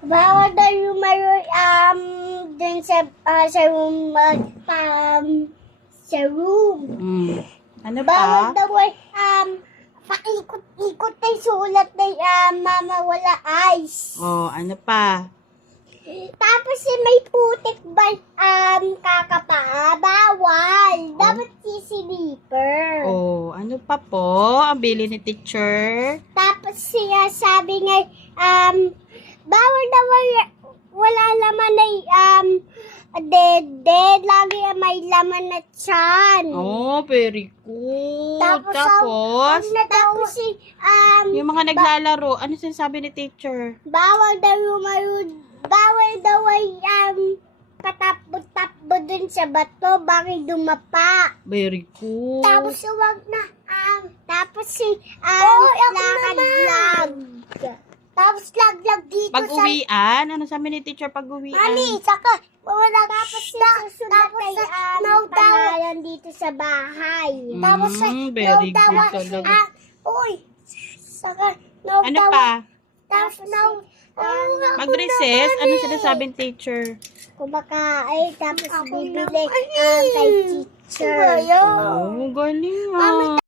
Bawal daw lumayo dun sa room sa room. Ano Bawal pa? daw paikot-ikot ay sulat na mama wala eyes. Oh, ano pa? Tapos may putik ba kakapaa? Bawal. Dapat sisiliper. Oh, ano pa po? Ang bili ni teacher. Tapos siya sabi nga, bawal daw wala laman ay dead. Lagi may laman na tiyan. Oh, very good. Tapos Yung mga naglalaro, ano sinasabi ni teacher? bawal daw ay patakbo dun sa bato, bakit dumapa. Very good. Tapos wag na, lakad-lag. Tapos laglag dito Pag-uwian, ano sabi ni teacher pag-uwian? Mami, saka, wala tapos susunod kay palayan dito sa bahay. Tapos very good talaga. Saka, Ano pa? Tapos Mag-recess, ano sinasabi ni teacher? kumakain, tapos bibili kay teacher. Oh, galing ah.